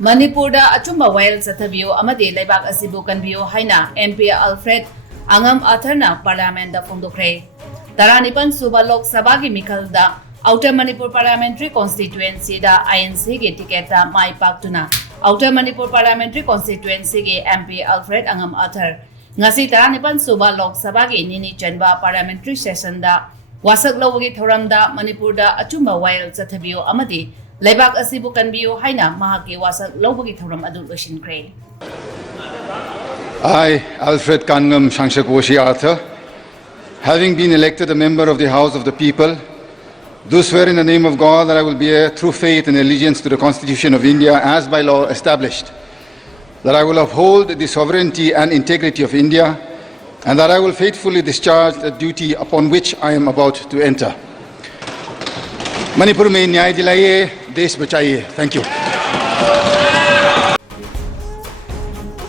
Manipurda achumba wail sathabiyo amadi laibak asibu kanbiyo haina MP Alfred Angam Atharna Parliament da fongdokre. Taranipan suba Lok Sabha gi mikhalda Outer Manipur Parliamentary Constituency da INC gi ticket da mai paktuna. Outer Manipur Parliamentary Constituency gi MP Alfred Angam Athar ngasi taranipan suba Lok Sabha gi nini chanba parliamentary session da wasak lawagi thoramda Manipurda achumba wail sathabiyo amadi Laibak asibu kanbiyo haina mahaki wasak lawagi thoram adu loshinkre. I, Alfred Kangam Shangshakoshi Arthur, having been elected a member of the House of the People, do swear in the name of God that I will bear true faith and allegiance to the Constitution of India as by law established, that I will uphold the sovereignty and integrity of India, and that I will faithfully discharge the duty upon which I am about to enter. Manipur mein nyay dilaye, desh bachaye. Thank you.